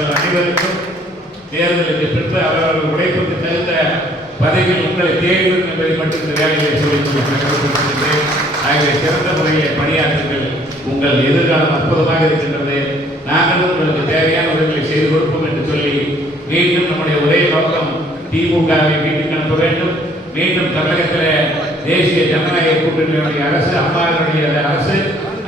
உங்கள் அனைவருக்கும் தேர்தலுக்கு பின்பு அவரவர்கள் உழைப்புக்கு தகுந்த பதவியில் உங்களை தேர்வு என்பதை மட்டும் இந்த வேலையை சொல்லிக்கொள்கிறேன். ஆகவே சிறந்த முறையை பணியாற்றுங்கள். உங்கள் எதிர்காலம் அற்புதமாக இருக்கின்றது. நாங்களும் உங்களுக்கு தேவையான உதவிகளை செய்து கொடுப்போம் என்று சொல்லி மீண்டும் நம்முடைய ஒரே நோக்கம் திமுகவை மீண்டும் அனுப்ப வேண்டும். மீண்டும் தமிழகத்தில் தேசிய ஜனநாயக கூட்டணியுடைய அரசு, அம்மாவினுடைய அரசு,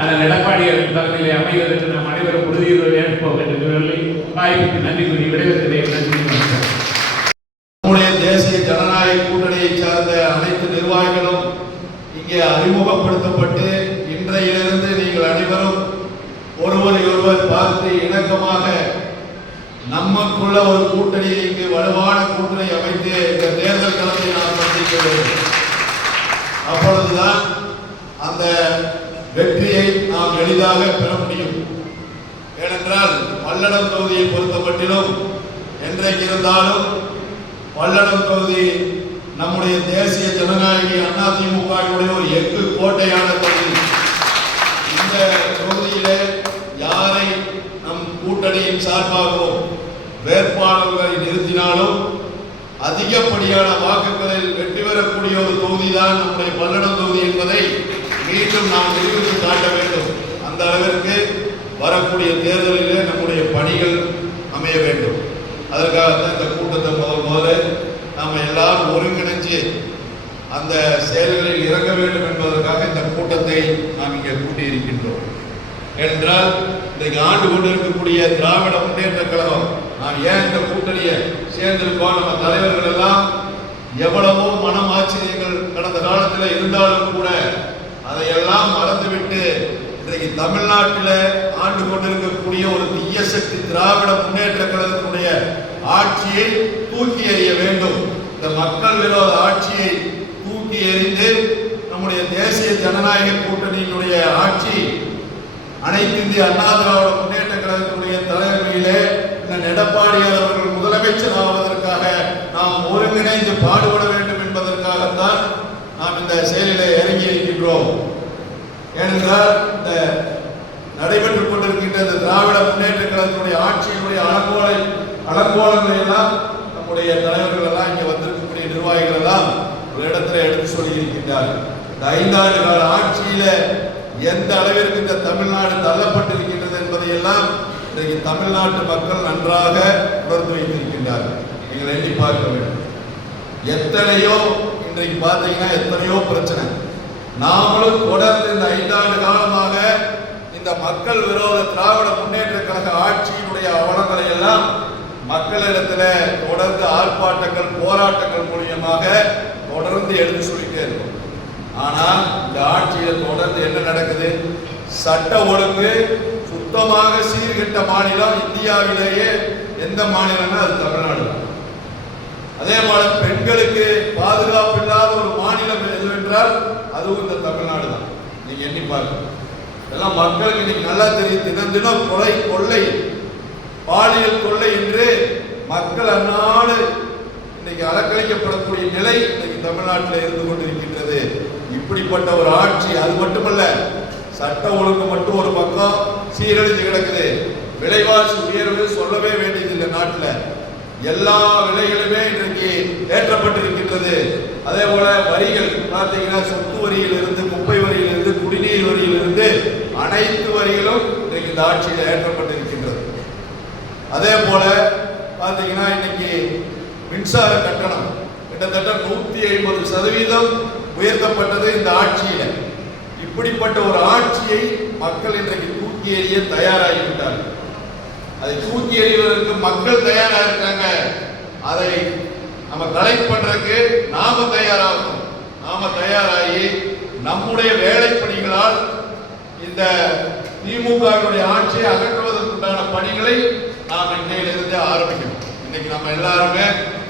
அதன் எடப்பாடியார் தலைமையிலே அமைவதற்கு நாம் அனைவரும் உறுதியுடன் ஏற்போம் என்று சொல்லி வாய்ப்புக்கு நன்றி கூறி விடைபெறுகிறேன். நம்முடைய தேசிய ஜனநாயக கூட்டணியை சார்ந்த அனைத்து நிர்வாகிகளும் இங்கே அறிமுகப்படுத்தப்பட்டு இன்றையிலிருந்து நீங்கள் அனைவரும் ஒருவர் பார்த்து இணக்கமாக நமக்குள்ள ஒரு கூட்டணியை இங்கு வலுவான கூட்டணி அமைத்து இந்த தேர்தல் களத்தை நாம் சந்திக்கிறோம். அப்பொழுதுதான் அந்த வெற்றியை நாம் எளிதாக பெற முடியும். ஏனென்றால் பல்லடம் தொகுதியை பொறுத்தமட்டிலும் என்றைக்கு இருந்தாலும் பல்லடம் தொகுதி நம்முடைய தேசிய ஜனநாயக அதிமுகவுடைய ஒரு எஃகு கோட்டையான தொகுதி. இந்த தொகுதியிலே யாரை நம் கூட்டணியின் சார்பாகவோ வேட்பாளர்களை நிறுத்தினாலும் அதிகப்படியான வாக்குகளில் வெற்றி பெறக்கூடிய ஒரு தொகுதி தான் நம்முடைய பல்லடம் தொகுதி என்பதை மீண்டும் நாம் நிரூபித்து காட்ட வேண்டும். அந்த அளவிற்கு வரக்கூடிய தேர்தலிலே நம்முடைய பணிகள் அமைய வேண்டும். அதற்காகத்தான் இந்த கூட்டத்தை முதல்ல நாம் எல்லாரும் ஒருங்கிணைஞ்சு அந்த செயல்களில் இறங்க வேண்டும் என்பதற்காக இந்த கூட்டத்தை நாம் இங்கே கூட்டியிருக்கின்றோம். ஏனென்றால் இன்றைக்கு ஆண்டு கொண்டு இருக்கக்கூடிய திராவிட முன்னேற்ற கழகம் நாம் ஏன் இந்த கூட்டணியை சேர்ந்திருக்கோம்? நம்ம தலைவர்கள் எல்லாம் எவ்வளவோ மனம் ஆச்சரியங்கள் கடந்த காலத்தில் இருந்தாலும் கூட அதையெல்லாம் மறந்துவிட்டு இன்றைக்கு தமிழ்நாட்டில் ஆண்டு கொண்டிருக்கக்கூடிய ஒரு தீய சக்தி திராவிட முன்னேற்ற கழகத்தினுடைய ஆட்சியை தூக்கி எறிய வேண்டும். இந்த மக்கள் விரோத ஆட்சியை தூக்கி எறிந்து நம்முடைய தேசிய ஜனநாயக கூட்டணியினுடைய ஆட்சி அனைத்து இந்திய அண்ணா திராவிட முன்னேற்ற கழகத்தினுடைய தலைமையிலே எடப்பாடியார் அவர்கள் முதலமைச்சர் ஆவதற்காக நாம் ஒருங்கிணைந்து பாடுபட வேண்டும் என்பதற்காகத்தான் நாம் இந்த செயலிலே இறங்கி இருக்கின்றோம். ஏனென்றால் இந்த நடைபெற்றுக் கொண்டிருக்கின்ற இந்த திராவிட முன்னேற்ற கழகத்தினுடைய ஆட்சியினுடைய அலங்கோலங்களை எல்லாம் நம்முடைய தலைவர்கள் எல்லாம் இங்கே வந்திருக்கக்கூடிய நிர்வாகிகள் எல்லாம் ஒரு இடத்துல எடுத்து சொல்லி இருக்கின்றார்கள். இந்த 5 ஆண்டு கால ஆட்சியில எந்த அளவிற்கு இந்த தமிழ்நாடு தள்ளப்பட்டிருக்கின்றது என்பதை எல்லாம் இன்றைக்கு தமிழ்நாட்டு மக்கள் நன்றாக உணர்ந்து வைத்திருக்கின்றார்கள். நீங்கள் எண்ணி பார்க்க வேண்டும். எத்தனையோ இன்றைக்கு பார்த்தீங்கன்னா எத்தனையோ பிரச்சனை. நாமளும் தொடர்ந்து இந்த 5 ஆண்டு காலமாக இந்த மக்கள் விரோத திராவிட முன்னேற்ற கழக ஆட்சியினுடைய அவலங்களை எல்லாம் மக்களிடத்தில் தொடர்ந்து ஆர்ப்பாட்டங்கள் போராட்டங்கள் மூலியமாக தொடர்ந்து எடுத்து சொல்லிட்டே இருக்கும். ஆனால் இந்த ஆட்சியில் தொடர்ந்து என்ன நடக்குது? சட்ட ஒழுங்கு சுத்தமாக சீர்கெட்ட மாநிலம் இந்தியாவிலேயே எந்த மாநிலம்னா அது தமிழ்நாடு. அதே போல பெண்களுக்கு பாதுகாப்பு இல்லாத ஒரு மாநிலம் எதுவென்றால் அதுவும் இந்த தமிழ்நாடு தான். நீங்க எண்ணி பாருங்க. எல்லாம் மக்களுக்கு இன்னைக்கு நல்லா தெரியும். தினம் தினம் கொலை, கொள்ளை, பாலியல் கொள்ளை என்று மக்கள் அந்நாடு இன்னைக்கு அலக்கழிக்கப்படக்கூடிய நிலை இன்னைக்கு தமிழ்நாட்டில் இருந்து கொண்டிருக்கின்றது. இப்படிப்பட்ட ஒரு ஆட்சி, அது மட்டுமல்ல, சட்ட ஒழுங்கு மட்டும் ஒரு பக்கம் சீரழிஞ்சு கிடக்குது. விலைவாசி உயர்வு சொல்லவே வேண்டியதில்லை. நாட்டில் எல்லா விலைகளுமே இன்றைக்கு ஏற்றப்பட்டிருக்கின்றது. அதே போல வரிகள் பார்த்தீங்கன்னா சொத்து வரியிலிருந்து, குப்பை வரியிலிருந்து, குடிநீர் வரியிலிருந்து அனைத்து வரிகளும் இன்றைக்கு இந்த ஆட்சியில் ஏற்றப்பட்டிருக்கின்றது. அதே போல பார்த்தீங்கன்னா இன்னைக்கு மின்சார கட்டணம் கிட்டத்தட்ட 150% உயர்த்தப்பட்டது இந்த ஆட்சியில. இப்படிப்பட்ட ஒரு ஆட்சியை மக்கள் இன்றைக்கு தூக்கி எறிய தயாராகிவிட்டார்கள். அதை தூக்கி எறிவதற்கு மக்கள் தயாராக இருக்காங்க. அதை நம்ம கலெக்ட் பண்றதுக்கு நாம தயாராகும். நாம தயாராகி நம்முடைய வேலைப்பணிகளால் இந்த திமுகவுடைய ஆட்சியை அகற்றுவதற்குண்டான பணிகளை நாம் இன்றையிலிருந்து ஆரம்பிக்கணும். இன்னைக்கு நம்ம எல்லாருமே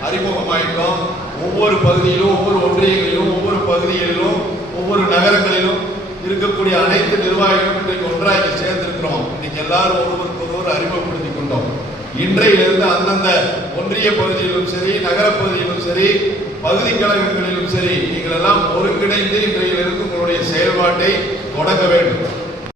அறிமுகமாயிட்டோம். ஒவ்வொரு பகுதியிலும், ஒவ்வொரு ஒன்றியங்களிலும், ஒவ்வொரு பகுதிகளிலும், ஒவ்வொரு நகரங்களிலும் இருக்கக்கூடிய அனைத்து நிர்வாகிகளும் இன்றைக்கு ஒன்றாக சேர்ந்திருக்கிறோம். இன்னைக்கு எல்லாரும் ஒருவருக்கொருவர் அறிமுகப்படுத்திக் கொண்டோம். இன்றையிலிருந்து அந்தந்த ஒன்றிய பகுதியிலும் சரி, நகர பகுதியிலும் சரி, பகுதி கழகங்களிலும் சரி, நீங்கள் எல்லாம் ஒருங்கிணைந்து இன்றையிலிருந்து உங்களுடைய செயல்பாட்டை தொடங்க வேண்டும்.